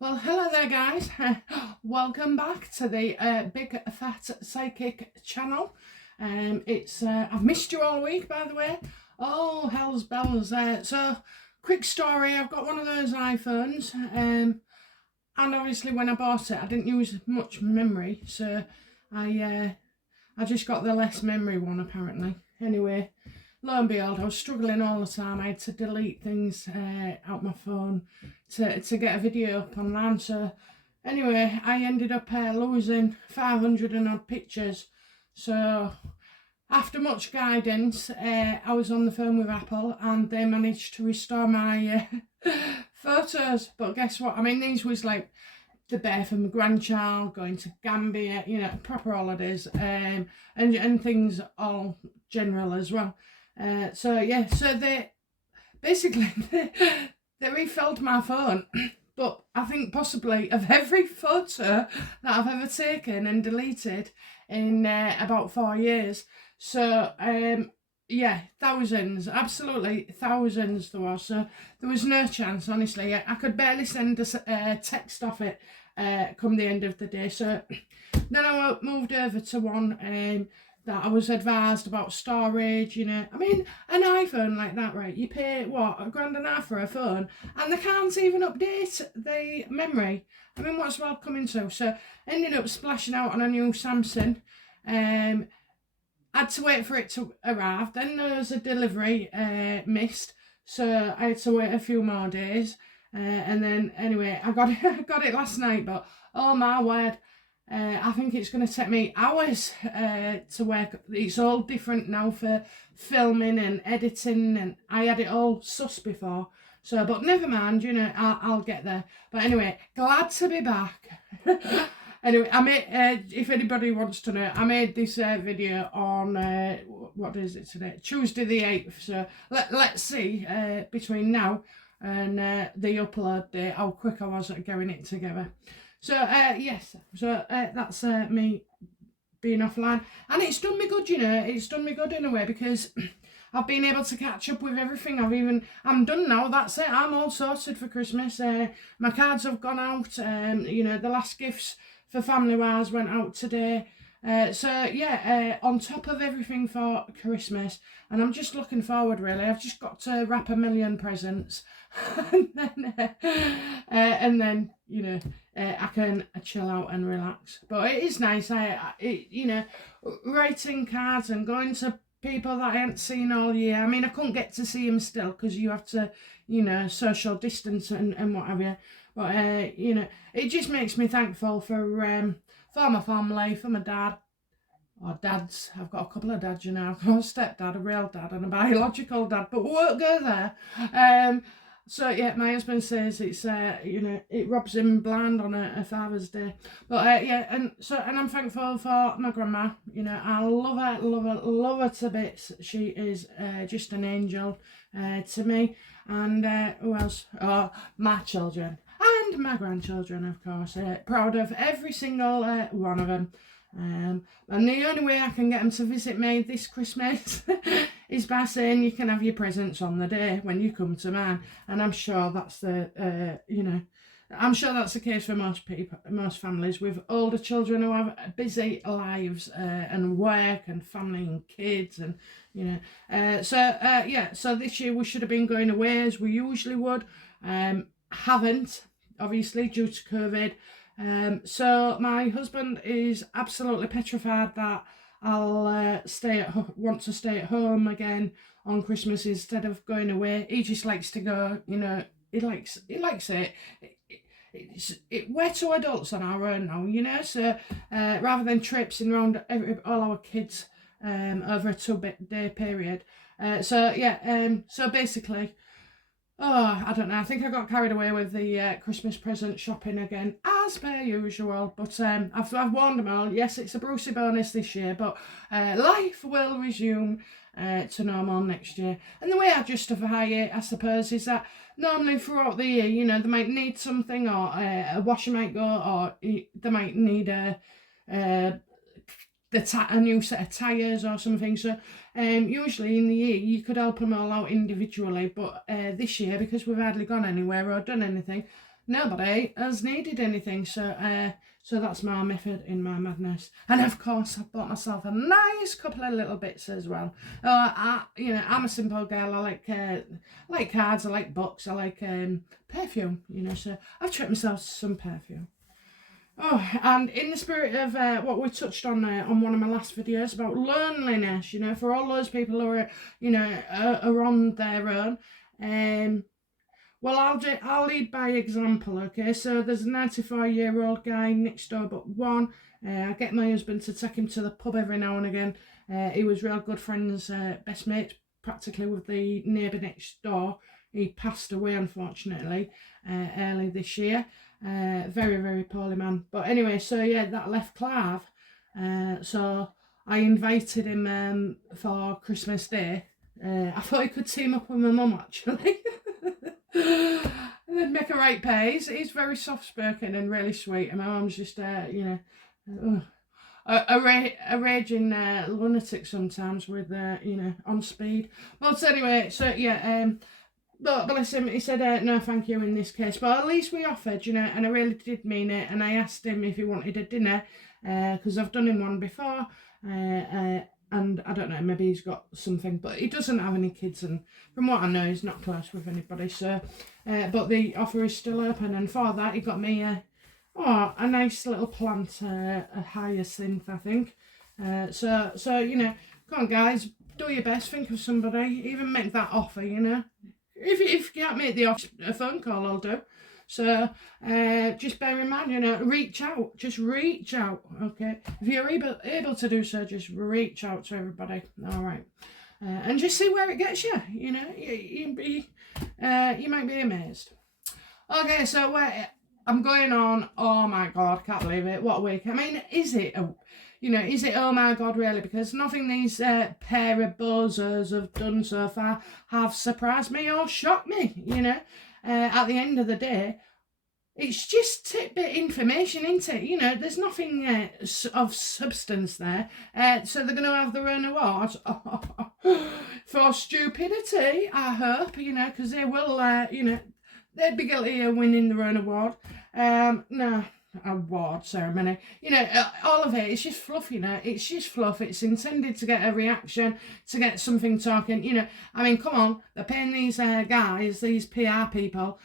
Well, hello there, guys. Welcome back to the Big Fat Psychic channel. I've missed you all week, by the way. Oh, hell's bells. So, quick story. I've got one of those iPhones, and obviously when I bought it, I didn't use much memory, so I just got the less memory one apparently. Anyway, lo and behold, I was struggling all the time. I had to delete things out my phone to get a video up online. So anyway, I ended up losing 500 and odd pictures. So after much guidance, I was on the phone with Apple and they managed to restore my photos. But guess what? I mean, these was like the birth of my grandchild, going to Gambia, proper holidays, and things all general as well. So they basically they refilled my phone, but I think possibly of every photo that I've ever taken and deleted in about 4 years. So thousands, absolutely thousands there was. So there was no chance, honestly. I could barely send a text off it come the end of the day. So then I moved over to one that I was advised about storage, I mean, an iPhone like that, right? You pay, what, £1.50 for a phone, and they can't even update the memory. I mean, what's well coming to? So ended up splashing out on a new Samsung. Had to wait for it to arrive. Then there was a delivery missed, so I had to wait a few more days. And then anyway, I got it last night, but oh my word, I think it's going to take me hours to work. It's all different now for filming and editing, and I had it all sus before. So, but never mind, I'll get there. But anyway, glad to be back. Anyway, I made, if anybody wants to know, I made this video on, what is it today? Tuesday the 8th. So let's see between now and the upload date how quick I was at getting it together. So yes, so that's me being offline, and it's done me good, it's done me good in a way, because I've been able to catch up with everything. I'm done now, that's it, I'm all sorted for Christmas. My cards have gone out, the last gifts for family wise went out today. On top of everything for Christmas, and I'm just looking forward really. I've just got to wrap a million presents and then I can chill out and relax. But it is nice. Writing cards and going to people that I hadn't seen all year. I mean, I couldn't get to see them still because you have to, social distance and what have you. But it just makes me thankful for my family, for my dad, or dads. I've got a couple of dads, I've got a stepdad, a real dad, and a biological dad, but we won't go there. My husband says it's it robs him blind on a Father's Day. But and I'm thankful for my grandma. I love her to bits. She is just an angel to me. And who else? Oh, my children and my grandchildren, of course. Proud of every single one of them. And the only way I can get them to visit me this Christmas is by saying you can have your presents on the day when you come to mine. And I'm sure that's the case for most people, most families with older children who have busy lives and work and family and kids and So this year we should have been going away as we usually would. Haven't, obviously, due to COVID. So my husband is absolutely petrified that I'll want to stay at home again on Christmas instead of going away. He just likes to go, he likes it. We're two adults on our own now, so rather than traipsing around all our kids over a 2-day period. So basically, I don't know. I think I got carried away with the Christmas present shopping again, as per usual. But I've warned them all. Yes, it's a Brucey bonus this year, but life will resume to normal next year. And the way I justify it, I suppose, is that normally throughout the year, they might need something, or a washer might go, or they might need a new set of tyres or something. So usually in the year you could help them all out individually, but this year, because we've hardly gone anywhere or done anything, nobody has needed anything. So that's my method in my madness. And of course, I bought myself a nice couple of little bits as well. I'm a simple girl. I like cards, I like books, I like perfume, so I've treated myself to some perfume. Oh, and in the spirit of what we touched on one of my last videos about loneliness, for all those people who are, are on their own, well, I'll lead by example, okay? So there's a 94-year-old guy next door but one. I get my husband to take him to the pub every now and again. He was real good friends, best mates, practically with the neighbour next door. He passed away, unfortunately, early this year. Very, very poorly man. But anyway, so yeah, that left Clive. So I invited him for Christmas Day. I thought he could team up with my mum, actually. And then make a right pay. He's very soft-spoken and really sweet. And my mum's just, a raging lunatic sometimes with, on speed. But anyway, so yeah, but bless him, he said no thank you in this case. But at least we offered, and I really did mean it. And I asked him if he wanted a dinner, because I've done him one before. And I don't know, maybe he's got something, but he doesn't have any kids, and from what I know, he's not close with anybody. So, but the offer is still open, and for that, he got me a nice little plant, a hyacinth, I think. So come on, guys, do your best, think of somebody, even make that offer, If you can't make the offer, a phone call will do. So just bear in mind, reach out. Just reach out, okay? If you're able to do so, just reach out to everybody. All right, and just see where it gets you. You might be amazed. Okay, so I'm going on. Oh my God, can't believe it. What a week. I mean, is it oh my God, really? Because nothing these pair of buzzers have done so far have surprised me or shocked me, At the end of the day, it's just tidbit information, isn't it? There's nothing of substance there. So they're going to have their own award for stupidity, I hope, because they will, they'd be guilty of winning their own award. No. Award ceremony, all of it, it's just fluff, it's just fluff. It's intended to get a reaction, to get something talking, I mean, come on, they're paying these guys, these PR people,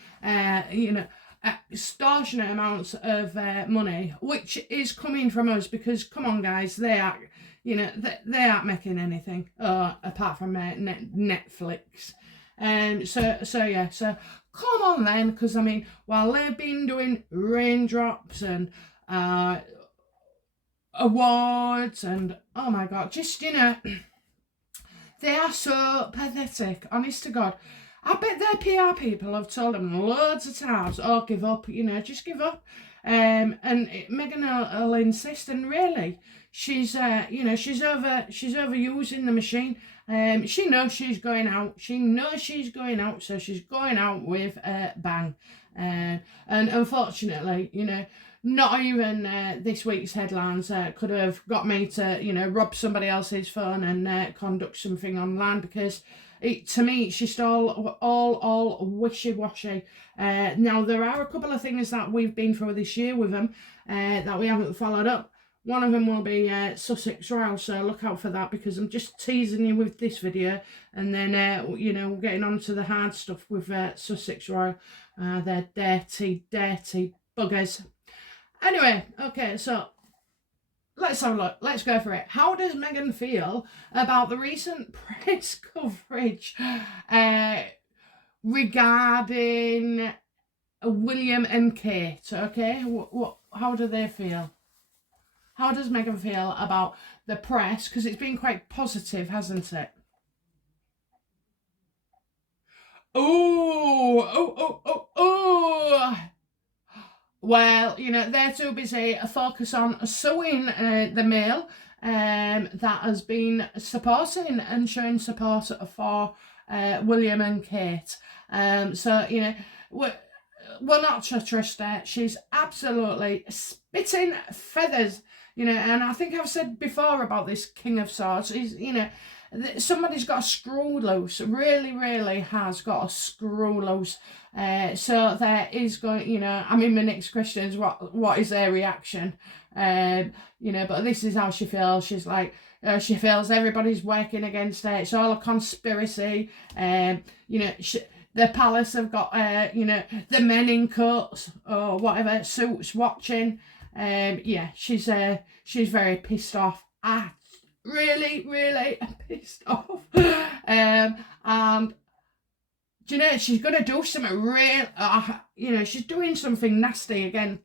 extortionate amounts of money, which is coming from us, because come on, guys, they are, they aren't making anything apart from Netflix. So come on then, because I mean, while they've been doing raindrops and awards and oh my God, just they are so pathetic, honest to God. I bet their PR people have told them loads of times, oh, give up, just give up. And Meghan will insist, and really, she's she's overusing the machine. She knows she's going out. So she's going out with a bang. And unfortunately, not even this week's headlines could have got me to, rob somebody else's phone and conduct something online, because to me, it's just all wishy-washy. Now, there are a couple of things that we've been through this year with them that we haven't followed up. One of them will be Sussex Royal, so look out for that, because I'm just teasing you with this video, and then, we're getting on to the hard stuff with Sussex Royal. They're dirty, dirty buggers. Anyway, okay, so let's have a look. Let's go for it. How does Meghan feel about the recent press coverage regarding William and Kate? Okay, how do they feel? How does Meghan feel about the press? Because it's been quite positive, hasn't it? Oh. Well, they're too busy focus on suing the Mail that has been supporting and showing support for William and Kate. So, we're not to trust her. She's absolutely spitting feathers, and I think I've said before about this King of Swords. He's, somebody's got a screw loose, really has got a screw loose. So there is going, you know, I mean, my next question is what is their reaction? You know, but this is how she feels. She's like, she feels everybody's working against her. It's all a conspiracy. You know, the palace have got, you know, the men in coats or whatever, suits watching. Yeah, she's very pissed off. Really pissed off. And do you know, she's going to do something real, you know, she's doing something nasty again,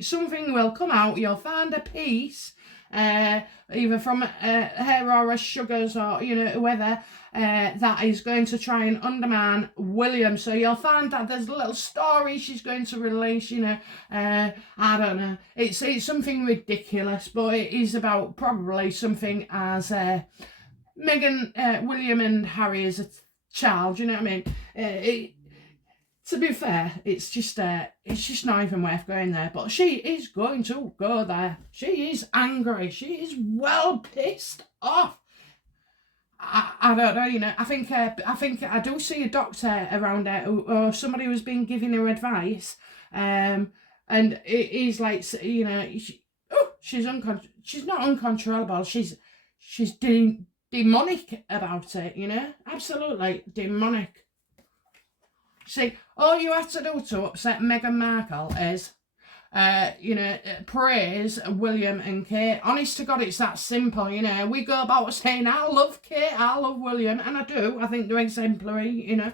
something will come out, you'll find a piece, either from her or her sugars or, you know, whoever, that is going to try and undermine William. So you'll find that there's a little story she's going to release, you know, I don't know, it's something ridiculous, but it is about probably something as Meghan, William and Harry as a child, you know what I mean? To be fair, it's just not even worth going there. But she is going to go there. She is angry. She is well pissed off. I don't know, you know. I think I do see a doctor around her or somebody who's been giving her advice. And it is like, you know, she's not uncontrollable. She's demonic about it, you know, absolutely demonic. See, all you have to do to upset Meghan Markle is, you know, praise William and Kate. Honest to God, it's that simple, you know. We go about saying, I love Kate, I love William, and I do. I think they're exemplary, you know.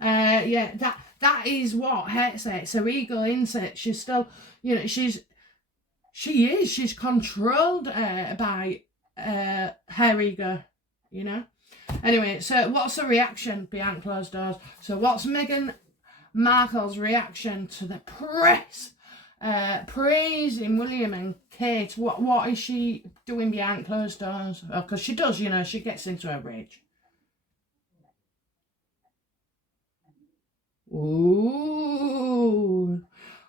Yeah, that is what hurts it. It's her ego, isn't it? She's still, you know, she's controlled by her ego, you know. Anyway, so what's the reaction behind closed doors? So what's Meghan Markle's reaction to the press praising William and Kate? What is she doing behind closed doors? Because she does, you know, she gets into a rage. Ooh,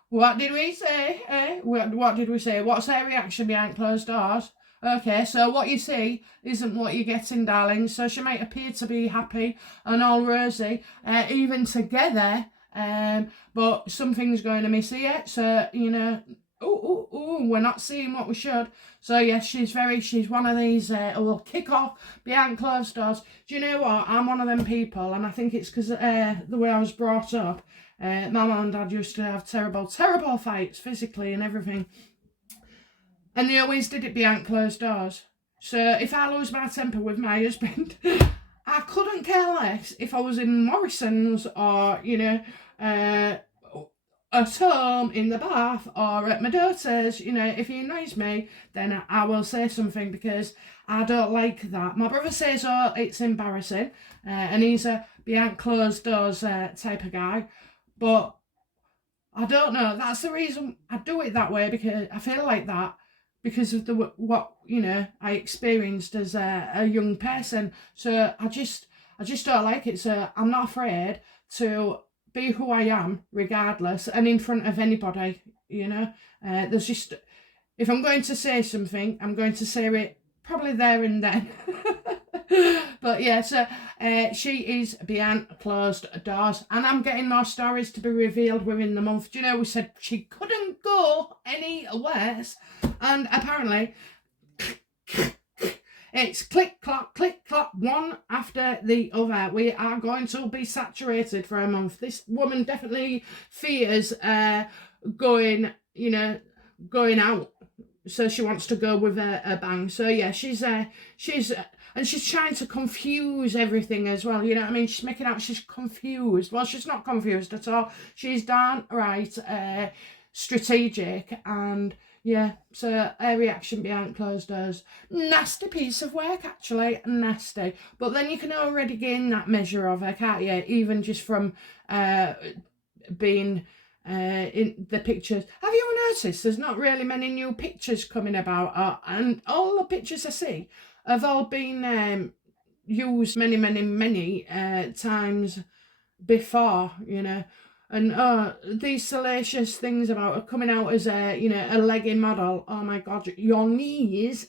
what did we say? What did we say? What's her reaction behind closed doors? Okay, so what you see isn't what you're getting, darling. So she might appear to be happy and all rosy, even together, but something's going to miss here. So, you know, we're not seeing what we should. So, yes, she's one of these who will kick off behind closed doors. Do you know what? I'm one of them people, and I think it's because the way I was brought up. My mum and dad used to have terrible fights, physically and everything. And they always did it behind closed doors. So if I lose my temper with my husband, I couldn't care less if I was in Morrison's or, you know, at home, in the bath, or at my daughter's. You know, if he annoys me, then I will say something, because I don't like that. My brother says, oh, it's embarrassing, and he's a behind closed doors type of guy. But I don't know. That's the reason I do it that way, because I feel like that. Because of what you know I experienced as a young person, so I just don't like it. So I'm not afraid to be who I am, regardless, and in front of anybody. You know, there's just, if I'm going to say something, I'm going to say it probably there and then. But yeah, so she is behind closed doors, and I'm getting more stories to be revealed within the month. Do you know, we said she couldn't go any worse, and apparently it's click clock, one after the other. We are going to be saturated for a month. This woman definitely fears going out, so she wants to go with a bang. So yeah, she's and she's trying to confuse everything as well, you know what I mean? She's making out she's confused. Well, she's not confused at all. She's darn right strategic, and yeah, so her reaction behind closed doors. Nasty piece of work, actually, nasty. But then you can already gain that measure of her, can't you? Even just from being in the pictures. Have you noticed there's not really many new pictures coming about, and all the pictures I see have all been used many times before, you know. And these salacious things about her coming out as a, you know, a legging model. Oh my God, your knees.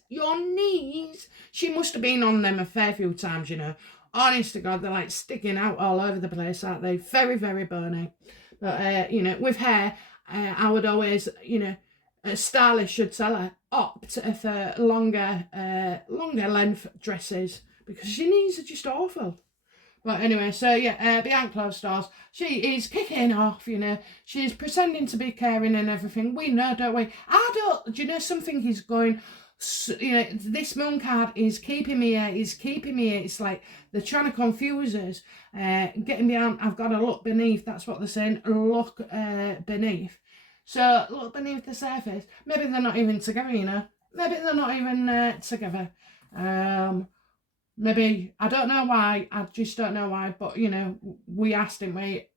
She must have been on them a fair few times, you know. Honest to God, they're like sticking out all over the place, aren't they? Very, very bony. But, you know, with hair, I would always, you know, a stylist should tell her, opt for longer length dresses, because your knees are just awful. But anyway, so yeah, behind closed doors, she is kicking off, you know. She's pretending to be caring and everything. We know, don't we? Do you know something is going, you know, this moon card is keeping me here, It's like they're trying to confuse us. Getting behind, I've got to look beneath, that's what they're saying, look beneath. So, look beneath the surface. Maybe they're not even together, you know. Maybe they're not even together. Maybe, I don't know why, I just don't know why, but, you know, we asked him, I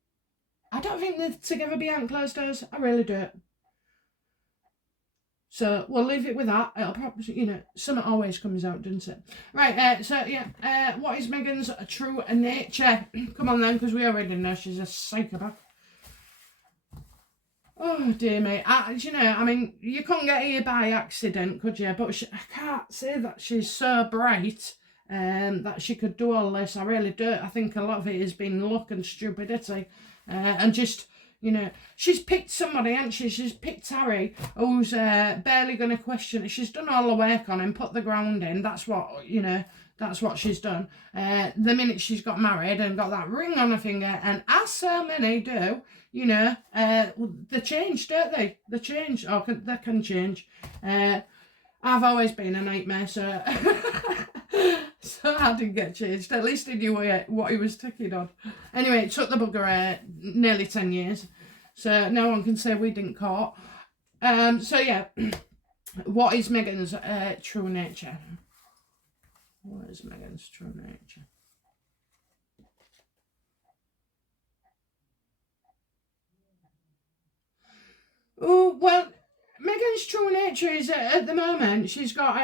don't think they're together behind closed doors, I really don't. So, we'll leave it with that. It'll probably, you know, something always comes out, doesn't it? Right, so, yeah, what is Meghan's true nature? Come on then, because we already know she's a psychopath. Oh, dear me. You know, I mean, you couldn't get here by accident, could you? But I can't say that she's so bright that she could do all this. I really do. I think a lot of it has been luck and stupidity. And just, you know, she's picked somebody, hasn't she? She's picked Harry, who's barely going to question it. She's done all the work on him, put the ground in. That's what, you know, that's what she's done. The minute she's got married and got that ring on her finger, and as so many do, you know, they change, don't they? They change, or they can change. I've always been a nightmare, so... So I didn't get changed. At least he knew what he was ticking on. Anyway, it took the bugger nearly 10 years. So no one can say we didn't caught. So yeah, what is Meghan's true nature? What is Meghan's true nature? Oh, well, Meghan's true nature is at the moment, she's got...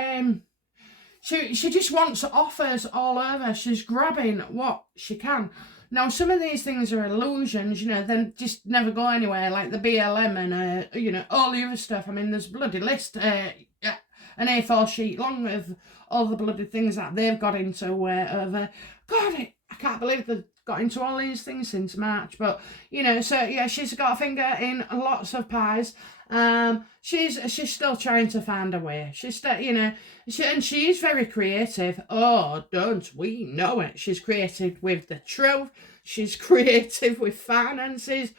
She just wants offers all over. She's grabbing what she can. Now, some of these things are illusions, you know, they just never go anywhere, like the BLM and, you know, all the other stuff. I mean, there's a bloody list, an A4 sheet long of all the bloody things that they've got into over. God, I can't believe they've got into all these things since March. But, you know, so, yeah, she's got a finger in lots of pies. She's still trying to find a way. She's still, you know, she is very creative. Oh, don't we know it? She's creative with the truth. She's creative with finances.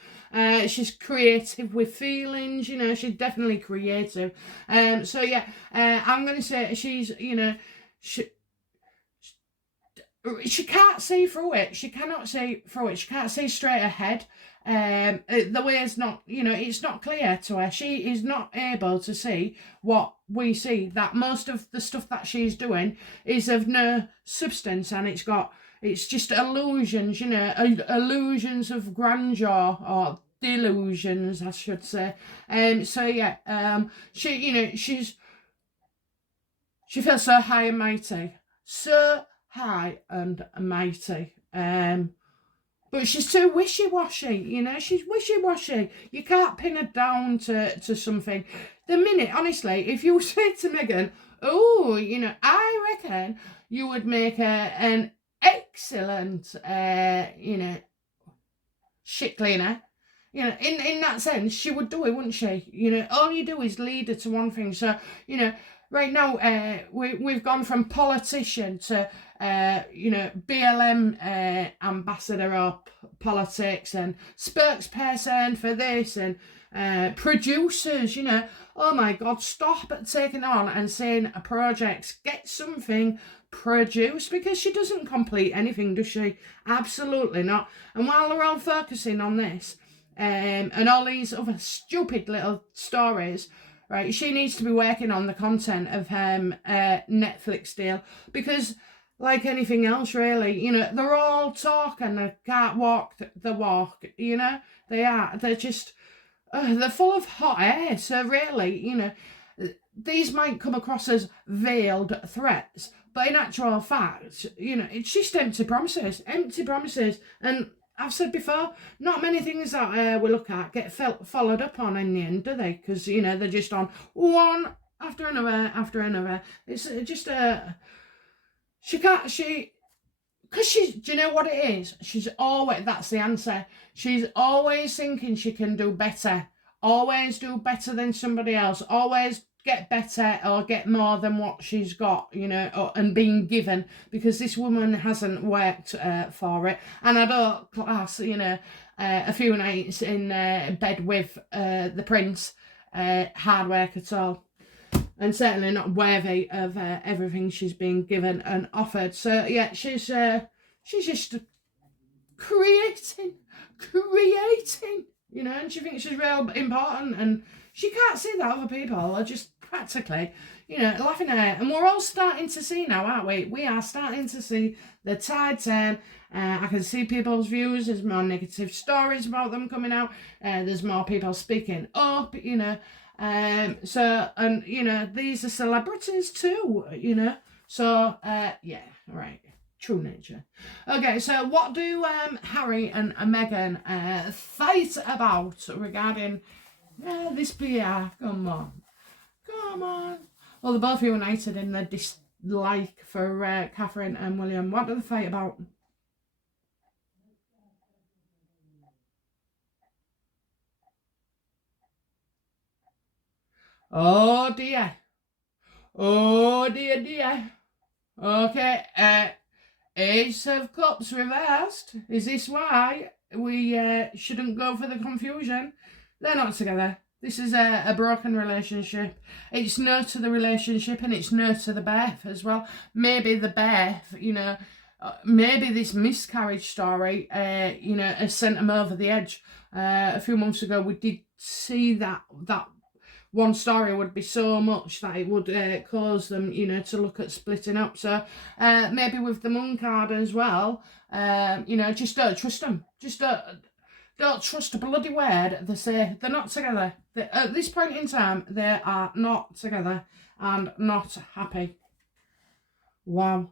She's creative with feelings. You know, she's definitely creative. So yeah, I'm gonna say she's, you know, she can't see through it. She cannot see through it. She can't see straight ahead. The way is not, you know, it's not clear to her. She is not able to see what we see, that most of the stuff that she's doing is of no substance, and it's just illusions, you know, illusions of grandeur, or delusions, I should say. So yeah, she, you know, she feels so high and mighty, so high and mighty. But she's too wishy-washy, you know, she's wishy-washy. You can't pin her down to something. The minute, honestly, if you say to Meghan, oh, you know, I reckon you would make an excellent, you know, shit cleaner. You know, in that sense, she would do it, wouldn't she? You know, all you do is lead her to one thing. So, you know, right now, we've gone from politician to, you know, BLM ambassador of politics and spokesperson for this, and producers, you know. Oh my God, stop taking on and saying projects. Get something produced, because she doesn't complete anything, does she? Absolutely not. And while they're all focusing on this, and all these other stupid little stories, right, she needs to be working on the content of her Netflix deal, because like anything else, really, you know, they're all talk and they can't walk the walk, you know. They're just, they're full of hot air. So really, you know, these might come across as veiled threats, but in actual fact, you know, it's just empty promises. And I've said before, not many things that we look at get followed up on in the end, do they? Because, you know, they're just on one after another after another. It's just because do you know what it is? She's always, that's the answer. She's always thinking she can do better. Always do better than somebody else. Always get better or get more than what she's got, you know, and being given, because this woman hasn't worked for it. And I don't class, you know, a few nights in bed with the prince hard work at all. And certainly not worthy of everything she's been given and offered. So yeah, she's just creating, you know, and she thinks she's real important, and she can't see that other people are just practically, you know, laughing at her. And we're all starting to see now, aren't we? We are starting to see the tide turn. I can see people's views. There's more negative stories about them coming out. There's more people speaking up, you know. So, and, you know, these are celebrities too, you know. So, yeah, right. True nature. Okay, so what do Harry and Meghan fight about regarding this PR? Come on. Well, they're both united in their dislike for Catherine and William. What do they fight about? Oh dear. Okay, Ace of Cups reversed. Is this why we shouldn't go for the confusion? They're not together. This is a broken relationship. It's no to the relationship, and it's no to the birth as well. Maybe the birth, you know, maybe this miscarriage story, you know, has sent them over the edge. A few months ago, we did see that one story would be so much that it would cause them, you know, to look at splitting up. So maybe with the Moon card as well, you know, just don't trust them. Just don't trust a bloody word they say. They're not together. At this point in time, they are not together and not happy. Wow.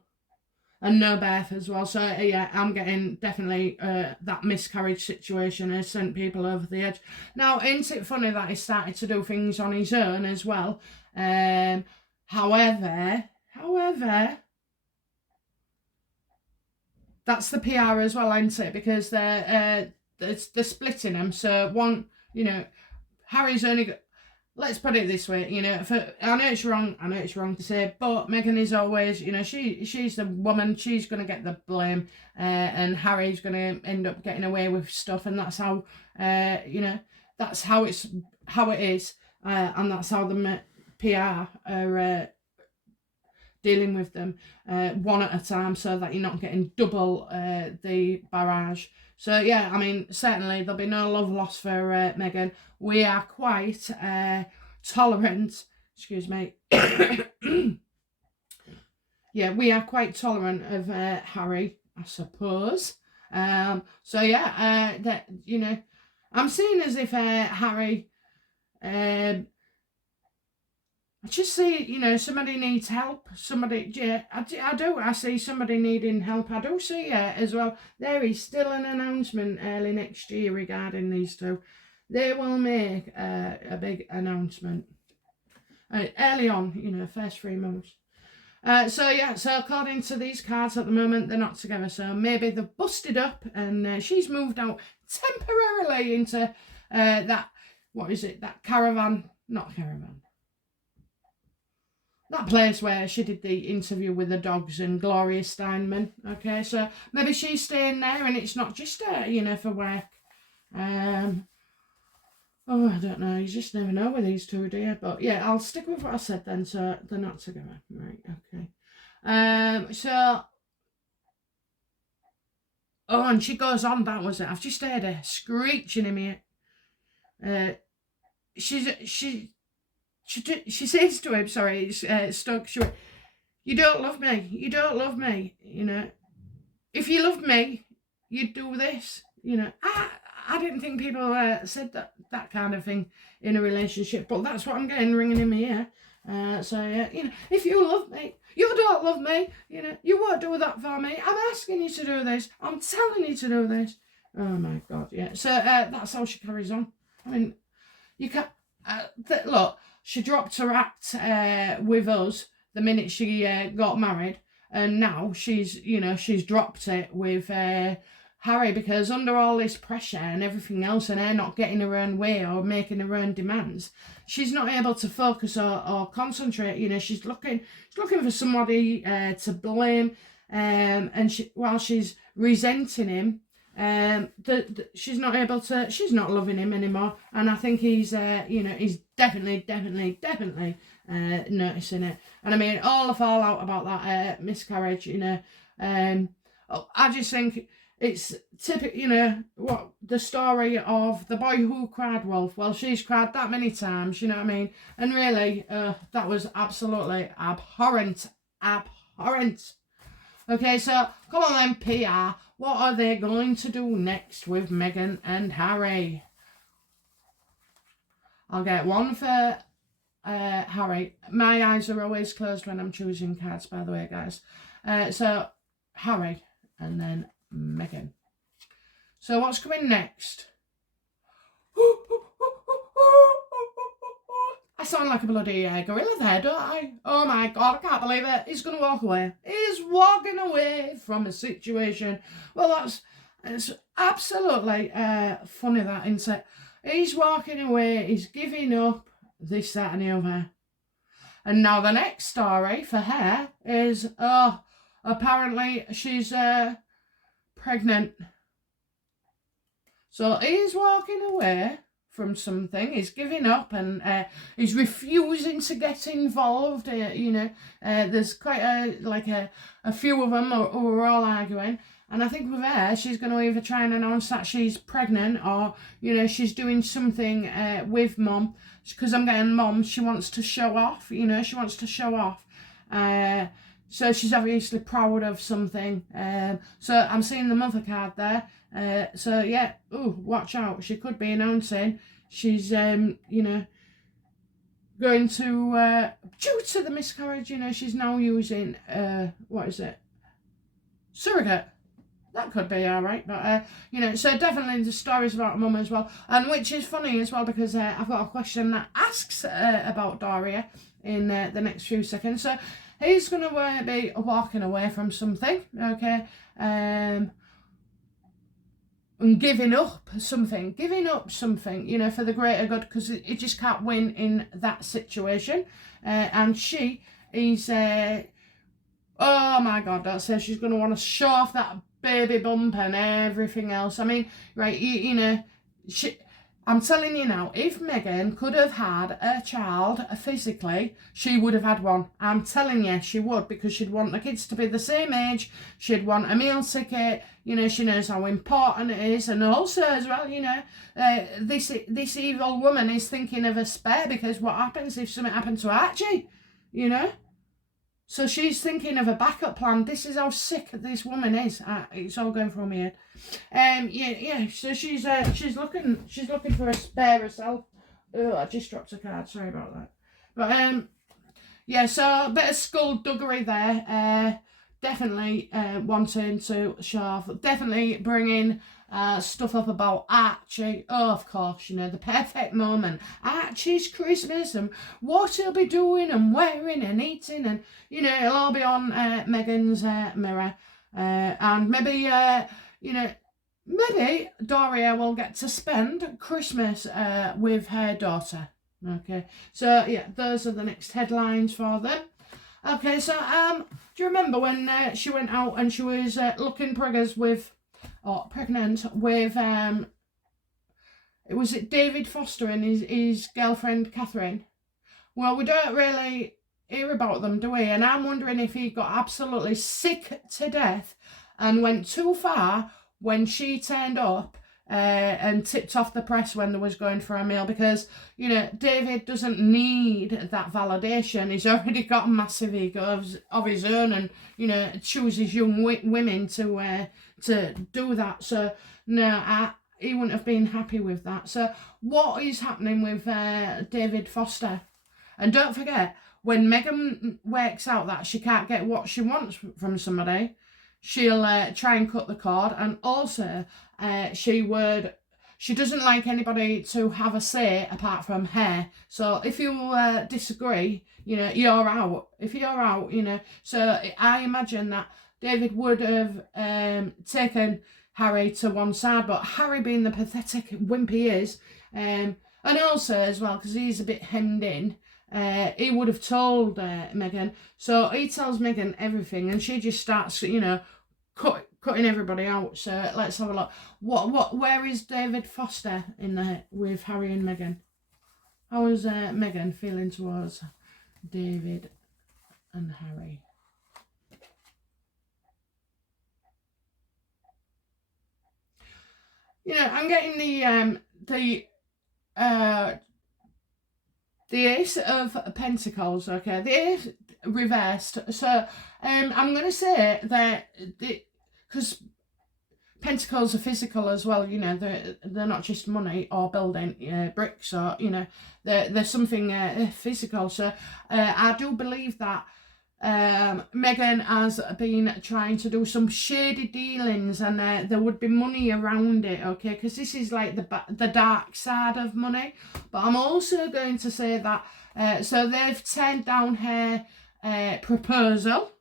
And no birth as well. So yeah, I'm getting definitely that miscarriage situation has sent people over the edge. Now, isn't it funny that he started to do things on his own as well? However, that's the PR as well, isn't it? Because they're splitting them. So one, you know, Harry's only got, let's put it this way, you know, I know it's wrong to say, but Meghan is always, you know, she's the woman, she's going to get the blame, and Harry's going to end up getting away with stuff, and that's how, you know, that's how it is, and that's how the PR are dealing with them one at a time, so that you're not getting double the barrage. So yeah, I mean, certainly there'll be no love lost for Meghan. We are quite tolerant. Excuse me. Yeah, we are quite tolerant of Harry, I suppose. So yeah, that, you know, I'm seeing as if Harry. I just see, you know, somebody needs help. Somebody, yeah, I do. I see somebody needing help. I do see as well. There is still an announcement early next year regarding these two. They will make a big announcement early on, you know, first 3 months. So yeah, so according to these cards at the moment, they're not together. So maybe they've busted up, and she's moved out temporarily into that, what is it, that caravan, not caravan. That place where she did the interview with the dogs and Gloria Steinman. Okay, so maybe she's staying there, and it's not just you know, for work. Oh, I don't know. You just never know with these two, do you? But yeah, I'll stick with what I said then. So they're not together, right? Okay. So. Oh, and she goes on. That was it. I've just heard her screeching in my ear. She says to him, sorry, it's stuck. She went, "You don't love me. You don't love me. You know, if you loved me, you'd do this. You know, I didn't think people said that kind of thing in a relationship, but that's what I'm getting ringing in my ear. So yeah, you know, if you love me, you don't love me. You know, you won't do that for me. I'm asking you to do this. I'm telling you to do this. Oh my God, yeah. So that's how she carries on. I mean, you can't, look, she dropped her act with us the minute she got married, and now she's dropped it with Harry, because under all this pressure and everything else, and her not getting her own way or making her own demands, she's not able to focus or concentrate. She's looking for somebody to blame, and while she's resenting him, she's not able to. She's not loving him anymore, and I think he's definitely noticing it. And I mean, all the fallout about that miscarriage, I just think it's typical, what the story of the boy who cried wolf. Well, she's cried that many times, you know what I mean? And really, that was absolutely abhorrent. Okay, so come on then, PR. What are they going to do next with Meghan and Harry? I'll get one for Harry. My eyes are always closed when I'm choosing cards, by the way, guys. So Harry and then Meghan. So what's coming next? I sound like a bloody gorilla there, don't I? Oh my God, I can't believe it. He's going to walk away. He's walking away from a situation. Well, it's absolutely funny, that, isn't it? He's walking away. He's giving up this, that and the other. And now the next story for her is, apparently she's pregnant. So he's walking away from something. He's giving up, and he's refusing to get involved. There's quite a few of them who are all arguing. And I think with her, she's going to either try and announce that she's pregnant, or, she's doing something with Mum. Because I'm getting Mum, she wants to show off, she wants to show off. So she's obviously proud of something. So I'm seeing the mother card there. So yeah, watch out. She could be announcing she's, going to, due to the miscarriage, she's now using, surrogate. That could be all right, but, so definitely the stories about Mum as well. And which is funny as well, because I've got a question that asks about Doria in the next few seconds. So he's going to be walking away from something, okay, and giving up something, for the greater good, because he just can't win in that situation. And she is, oh my God, that says she's going to want to show off that baby bump and everything else. I mean, right, I'm telling you now, if Meghan could have had a child physically, she would have had one. I'm telling you, she would, because she'd want the kids to be the same age. She'd want a meal ticket. She knows how important it is. And also as well, this evil woman is thinking of a spare, because what happens if something happened to Archie, So she's thinking of a backup plan. This is how sick this woman is. It's all going through my head. So she's looking for a spare herself. Oh, I just dropped a card. Sorry about that. But so a bit of skullduggery there. Definitely wanting to show off. Definitely bringing stuff up about Archie. Oh, of course, the perfect moment. Archie's Christmas and what he'll be doing and wearing and eating, and it'll all be on Meghan's mirror. And maybe maybe Doria will get to spend Christmas with her daughter. Okay, so yeah, those are the next headlines for them. Okay, so do you remember when she went out and she was looking pregnant with was it David Foster and his girlfriend Catherine? Well, we don't really hear about them, do we? And I'm wondering if he got absolutely sick to death and went too far when she turned up and tipped off the press when they was going for a meal, because David doesn't need that validation. He's already got a massive ego of his own, and chooses young women to do that. So no, he wouldn't have been happy with that. So what is happening with David Foster? And don't forget, when Meghan works out that she can't get what she wants from somebody, she'll try and cut the cord. And also, she doesn't like anybody to have a say apart from her. So if you disagree, you know, you're out. If you're out, you know. So I imagine that David would have taken Harry to one side, but Harry, being the pathetic wimp he is, and also as well because he's a bit hemmed in, he would have told Meghan. So he tells Meghan everything, and she just starts, you know, cutting everybody out. So let's have a look. Where is David Foster in there with Harry and Meghan? How is Meghan feeling towards David and Harry? You know, I'm getting the Ace of Pentacles, okay, the Ace reversed. So I'm going to say that because Pentacles are physical as well, you know, they're not just money or building bricks, or, you know, they're something physical. So I do believe that Meghan has been trying to do some shady dealings, and there would be money around it, okay, because this is like the dark side of money. But I'm also going to say that so they've turned down her proposal.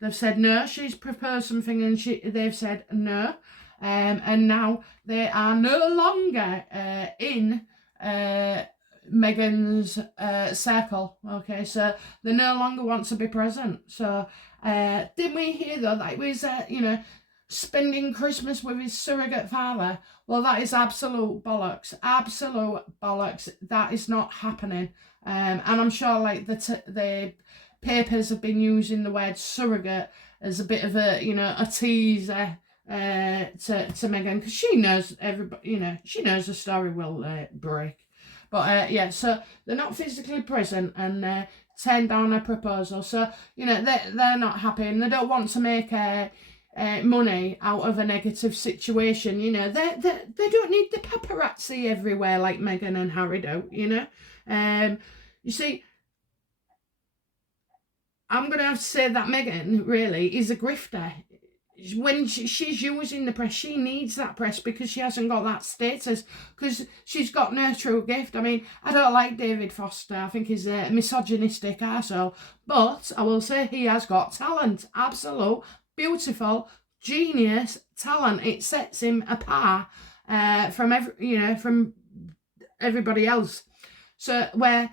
They've said no. She's proposed something and they've said no, and now they are no longer in Meghan's circle, okay, so they no longer want to be present. So did we hear though that it was you know, spending Christmas with his surrogate father? Well, that is absolute bollocks, that is not happening. And I'm sure like the papers have been using the word surrogate as a bit of a, you know, a teaser to Meghan, because she knows everybody, you know, she knows the story will break. But yeah, so they're not physically present, and turned down a proposal. So, you know, they're not happy, and they don't want to make money out of a negative situation. You know, they don't need the paparazzi everywhere like Meghan and Harry do, you know. You see, I'm going to have to say that Meghan really is a grifter. When she's using the press, she needs that press because she hasn't got that status, because she's got no true gift. I mean, I don't like David Foster. I think he's a misogynistic arsehole. But I will say he has got talent. Absolute, beautiful, genius talent. It sets him apart from everybody else. So where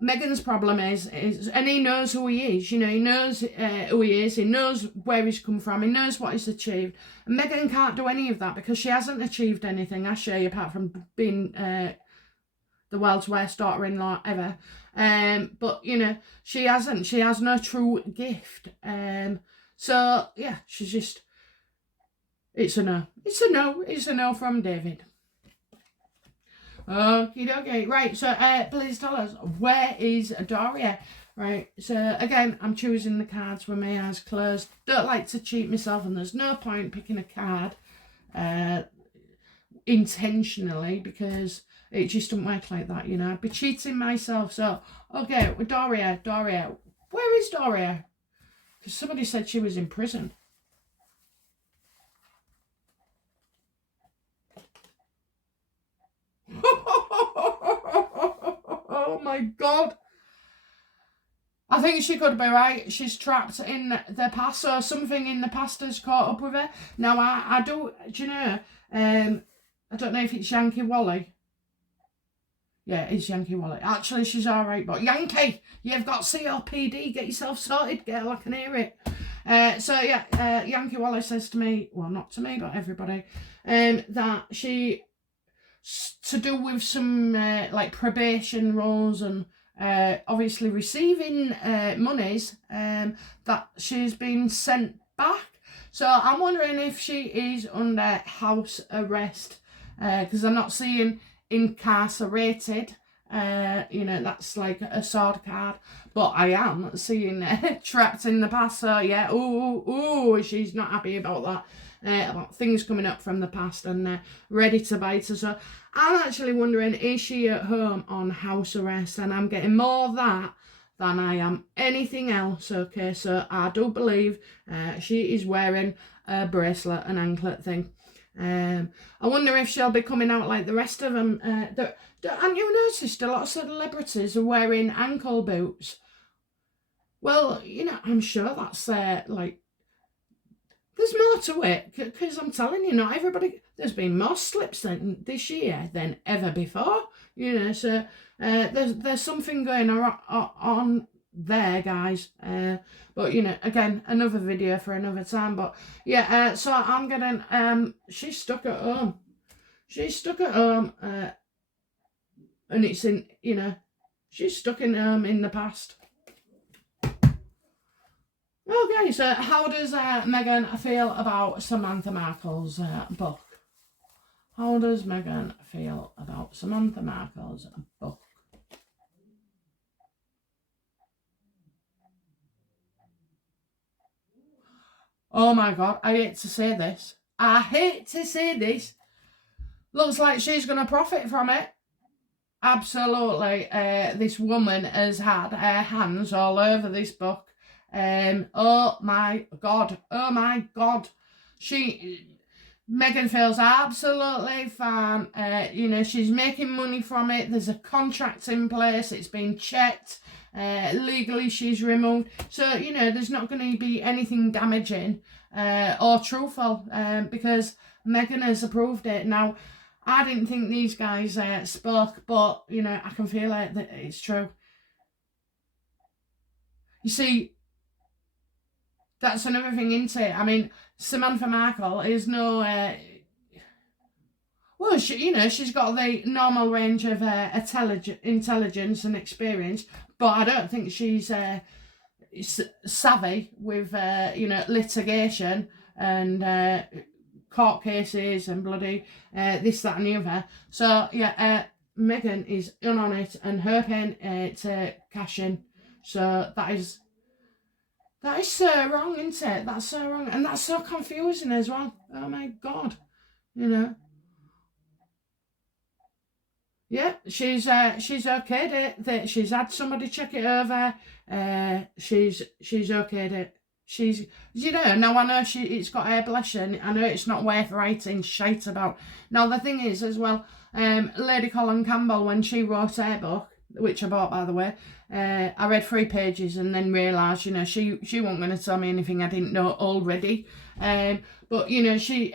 Meghan's problem is, and he knows who he is, you know, he knows who he is, he knows where he's come from, he knows what he's achieved. And Meghan can't do any of that because she hasn't achieved anything, has she, apart from being the world's worst daughter-in-law ever. But, you know, she has no true gift. So, yeah, she's just, it's a no from David. Okay, right, so please tell us, where is Doria? Right, so again, I'm choosing the cards with my eyes closed. Don't like to cheat myself, and there's no point picking a card intentionally, because it just doesn't work like that, you know. I'd be cheating myself. So, okay, with Doria, where is Doria? Because somebody said she was in prison. Oh my God. I think she could be right. She's trapped in the past, or something in the past has caught up with her. Now, I do you know, I don't know if it's Yankee Wally. Yeah, it's Yankee Wally. Actually, she's all right, but Yankee, you've got COPD. Get yourself sorted, girl. I can hear it. So, yeah, Yankee Wally says to me, well, not to me, but everybody, that she, to do with some like probation rules and obviously receiving monies, that she's been sent back. So I'm wondering if she is under house arrest, because I'm not seeing incarcerated. You know, that's like a sword card, but I am seeing trapped in the past. So yeah, ooh, she's not happy about that. About things coming up from the past and ready to bite her. So I'm actually wondering, is she at home on house arrest? And I'm getting more of that than I am anything else, okay? So I do believe she is wearing a bracelet, an anklet thing. I wonder if she'll be coming out like the rest of them. Haven't you noticed a lot of celebrities are wearing ankle boots? Well, you know, I'm sure that's like, there's more to it, because I'm telling you, not everybody, there's been more slips this year than ever before, you know, so there's something going on there, guys. But, you know, again, another video for another time. But, yeah, so I'm getting, she's stuck at home. She's stuck at home, and it's in, you know, she's stuck in the past. Okay, so how does Meghan feel about Samantha Markle's book? How does Meghan feel about Samantha Markle's book? Oh my God, I hate to say this. I hate to say this. Looks like she's going to profit from it. Absolutely. This woman has had her hands all over this book. Oh my God. Meghan feels absolutely fine. You know, she's making money from it. There's a contract in place. It's been checked. Legally, she's removed. So, you know, there's not going to be anything damaging or truthful because Meghan has approved it. Now, I didn't think these guys spoke, but, you know, I can feel it that it's true. You see, that's another thing, isn't it? I mean, Samantha Markle is no... well, you know, she's got the normal range of intelligence and experience, but I don't think she's savvy with, you know, litigation and court cases and bloody this, that and the other. So, yeah, Meghan is in on it and hoping to cash in. So that is so wrong, isn't it? That's so wrong. And that's so confusing as well. Oh, my God. You know. Yeah, she's okayed it. That she's had somebody check it over. She's okayed it. She's, you know, now I know it's got her blessing. I know it's not worth writing shite about. Now the thing is as well, Lady Colin Campbell, when she wrote her book, which I bought by the way, I read 3 pages and then realised, you know, she wasn't going to tell me anything I didn't know already. But you know, she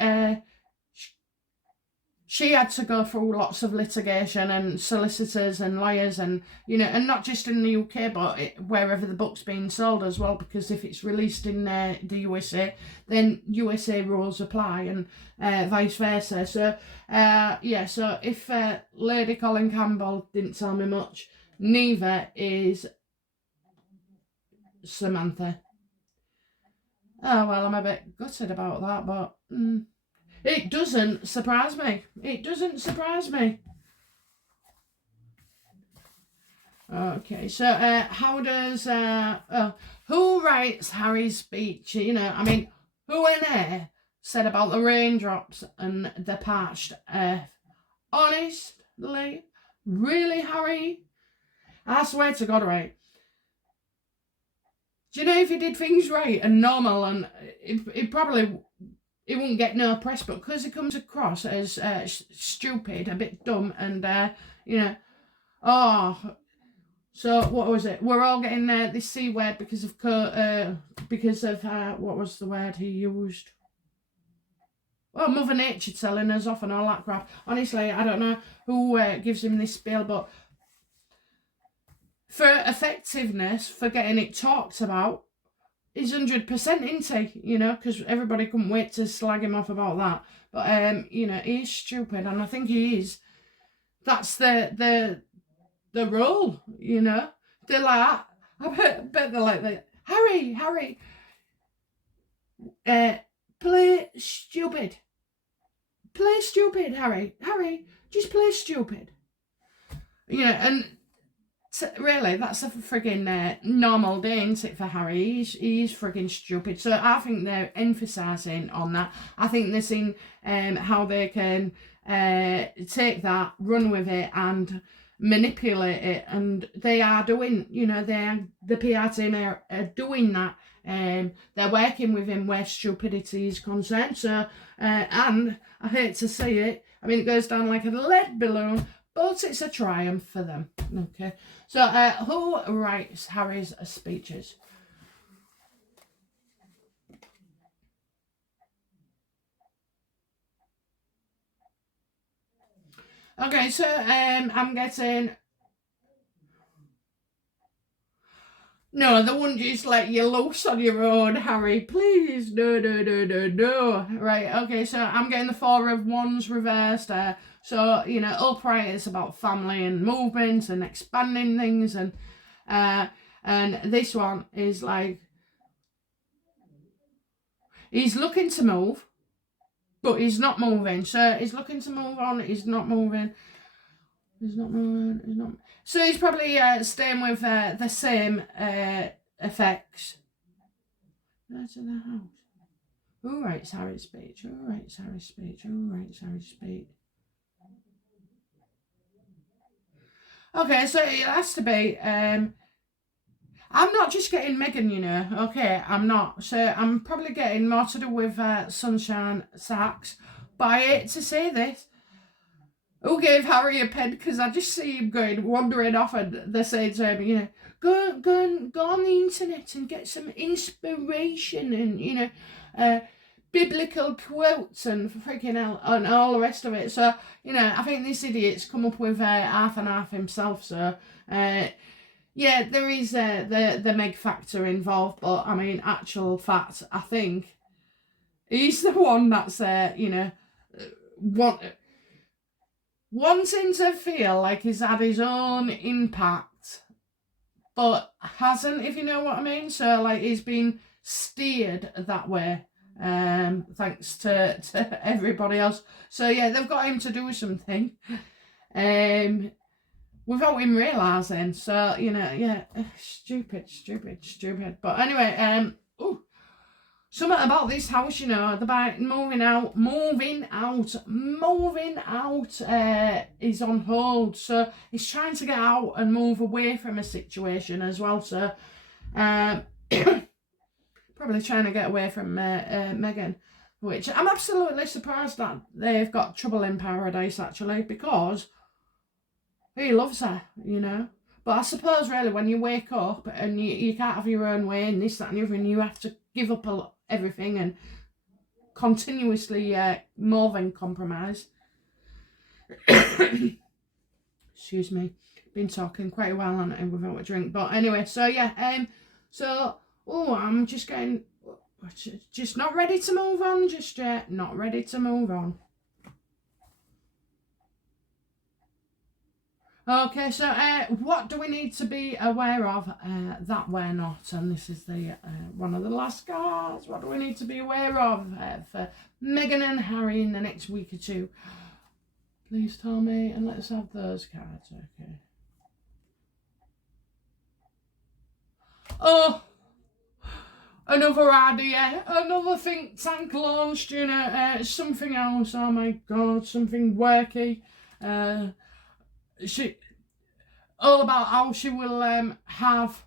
had to go through lots of litigation and solicitors and lawyers and, you know, and not just in the UK, but wherever the book's being sold as well, because if it's released in the USA, then USA rules apply and vice versa. So, yeah, so if Lady Colin Campbell didn't tell me much, neither is Samantha. Oh, well, I'm a bit gutted about that, but... It doesn't surprise me. It doesn't surprise me. Okay, so how does... who writes Harry's speech? You know, I mean, who in there said about the raindrops and the parched earth? Honestly? Really, Harry? I swear to God, right? Do you know if he did things right and normal and it probably... He won't get no press, but because he comes across as stupid, a bit dumb, and, you know, oh, so what was it? We're all getting this C word because of, what was the word he used? Well, Mother Nature telling us off and all that crap. Honestly, I don't know who gives him this spiel, but for effectiveness, for getting it talked about, he's 100%, isn't he? You know, because everybody couldn't wait to slag him off about that. But, you know, he's stupid, and I think he is. That's the role, you know. They're like, I bet they're like that. Harry, play stupid. Play stupid, Harry. Harry, just play stupid. You know, and... really, that's a frigging normal day, isn't it, for Harry? He's frigging stupid. So I think they're emphasising on that. I think they're seeing how they can take that, run with it, and manipulate it, and they are doing, the PR team are doing that. They're working with him where stupidity is concerned. So, and I hate to say it, I mean, it goes down like a lead balloon, but it's a triumph for them. Okay, so who writes Harry's speeches? Okay, so I'm getting... No, they wouldn't just let you loose on your own, Harry. Please, no, no, no, no, no. Right, okay, so I'm getting the Four of Wands reversed. So, upright is about family and movement and expanding things. And this one is like, he's looking to move, but he's not moving. So he's looking to move on, he's not moving. He's not moving. So he's probably staying with the same effects. That's in the house. Who writes Harry's speech? Who writes Harry's speech? Who writes Harry's speech? Okay, so it has to be... I'm not just getting Meghan, Okay, I'm not. So I'm probably getting more to do with Sunshine Sacks. But I hate to say this. Who gave Harry a pen? Because I just see him wandering off, and they're saying to him, go on the internet and get some inspiration and, biblical quotes and freaking hell and all the rest of it. So, I think this idiot's come up with half and half himself. So, yeah, there is the Meg factor involved, but I mean, actual fact, I think he's the one that's, wanting to feel like he's had his own impact, but hasn't, if you know what I mean. So, like, he's been steered that way, thanks to everybody else. So, yeah, they've got him to do something, without him realising. So, yeah, stupid. But anyway, something about this house, about moving out is on hold. So he's trying to get out and move away from a situation as well. So probably trying to get away from Meghan, which I'm absolutely surprised that they've got trouble in paradise, actually, because he loves her, But I suppose, really, when you wake up and you can't have your own way and this, that and the other, and you have to give up everything and continuously more than compromise. Excuse me. Been talking quite a while on it without a drink. But anyway, so yeah, I'm just not ready to move on just yet. Not ready to move on. Okay, so what do we need to be aware of that we're not? And this is the one of the last cards. What do we need to be aware of for Meghan and Harry in the next week or two? Please tell me, and let's have those cards. Okay. Oh, another idea, another think tank launched, something else. Oh my God, something wacky. She all about how she will have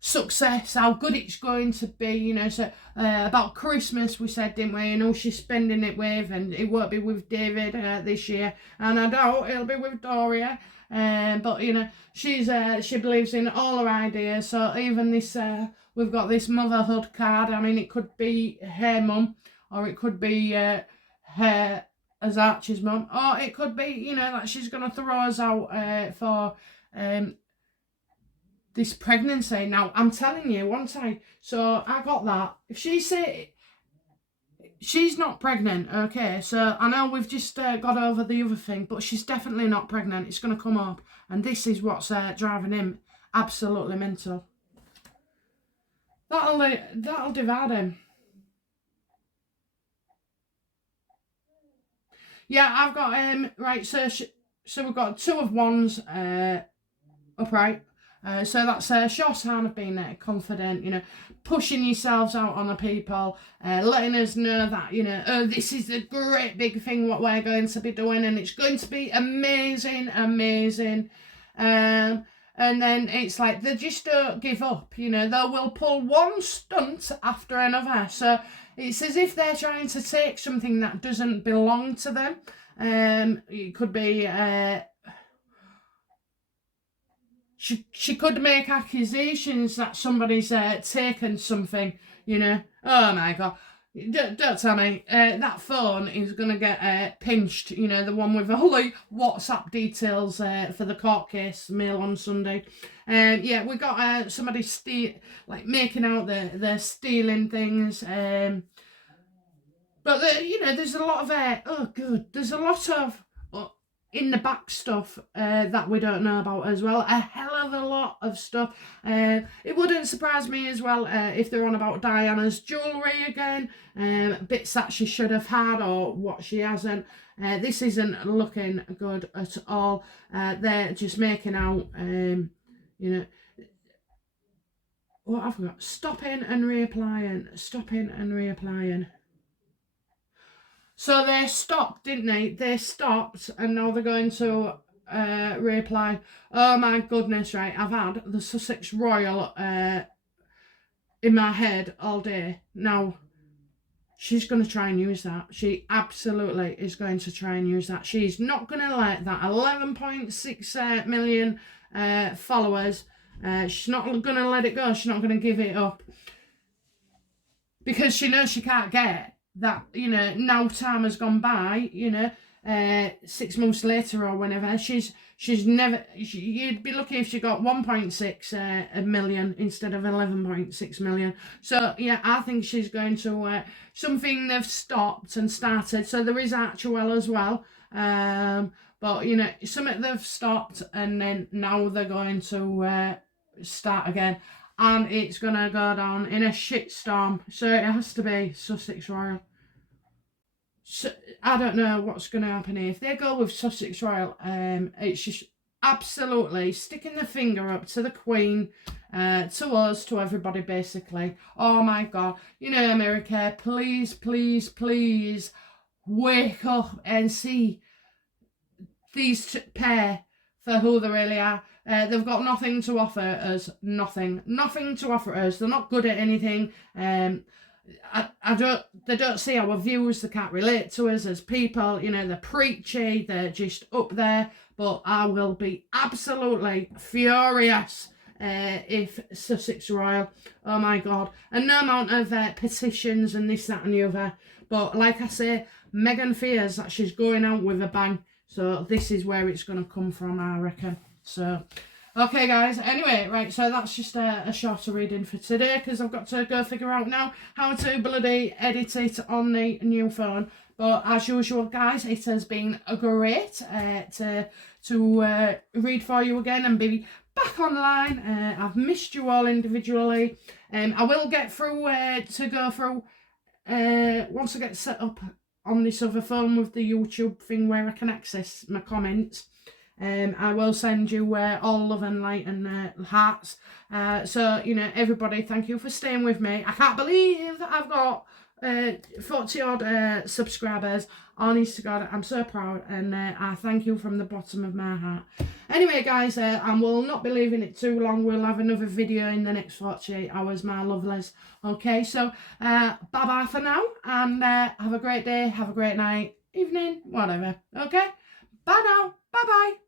success, how good it's going to be, so about Christmas we said, didn't we, who she's spending it with, and it won't be with David this year, and I doubt it'll be with Doria, but she believes in all her ideas. So even this we've got this motherhood card. I mean, it could be her mum, or it could be her as Archie's mum, or it could be, that she's going to throw us out for this pregnancy. Now, I'm telling you, so I got that. If she say she's not pregnant, okay, so I know we've just got over the other thing, but she's definitely not pregnant. It's going to come up, and this is what's driving him absolutely mental. That'll divide him. Yeah, I've got right. So we've got Two of Wands upright. So that's a short sign of being confident, you know, pushing yourselves out on the people, letting us know that, you know, oh, this is a great big thing what we're going to be doing, and it's going to be amazing, amazing. And then it's like they just don't give up, you know, they will pull one stunt after another. So it's as if they're trying to take something that doesn't belong to them. It could be she could make accusations that somebody's taken something, you know. Oh my God. Don't tell me. That phone is going to get pinched, you know, the one with all the WhatsApp details for the court case, mail on Sunday. Yeah, we got somebody making out they're stealing things. But, you know, there's a lot of, there's a lot of in the back stuff that we don't know about as well. A hell of a lot of stuff. It wouldn't surprise me as well if they're on about Diana's jewellery again. Bits that she should have had or what she hasn't. This isn't looking good at all. They're just making out, you know, what have I got? Stopping and reapplying. Stopping and reapplying. So they stopped, didn't they? They stopped, and now they're going to reapply. Oh my goodness, right. I've had the Sussex Royal in my head all day. Now, she's going to try and use that. She absolutely is going to try and use that. She's not going to let that 11.6 million followers, she's not going to let it go. She's not going to give it up. Because she knows she can't get that, you know, now time has gone by, you know, 6 months later or whenever, she's never, you'd be lucky if she got 1.6 million instead of 11.6 million. So yeah, I think she's going to, something they've stopped and started. So there is actual as well. But you know, something they've stopped and then now they're going to start again. And it's going to go down in a shitstorm. So it has to be Sussex Royal. So, I don't know what's going to happen here. If they go with Sussex Royal, it's just absolutely sticking the finger up to the Queen, to us, to everybody basically. Oh my God. You know, America, please, please, please wake up and see these pair for who they really are. They've got nothing to offer us. Nothing to offer us. They're not good at anything. They don't see our views. They can't relate to us as people. You know, they're preachy. They're just up there. But I will be absolutely furious if Sussex Royal. Oh my God. And no amount of petitions and this, that and the other. But like I say, Meghan fears that she's going out with a bang. So this is where it's going to come from, I reckon. So, okay guys, anyway, right, so that's just a shorter reading for today, because I've got to go figure out now how to bloody edit it on the new phone. But as usual guys, it has been great to read for you again and be back online. I've missed you all individually. I will get through to go through once I get set up on this other phone with the YouTube thing where I can access my comments. I will send you all love and light and hearts. So, you know, everybody, thank you for staying with me. I can't believe I've got 40 odd subscribers. Honest to God, I'm so proud, and I thank you from the bottom of my heart. Anyway, guys, I will not be leaving it too long. We'll have another video in the next 48 hours, my lovelies. Okay, so bye-bye for now, and have a great day, have a great night, evening, whatever. Okay, bye now, bye-bye.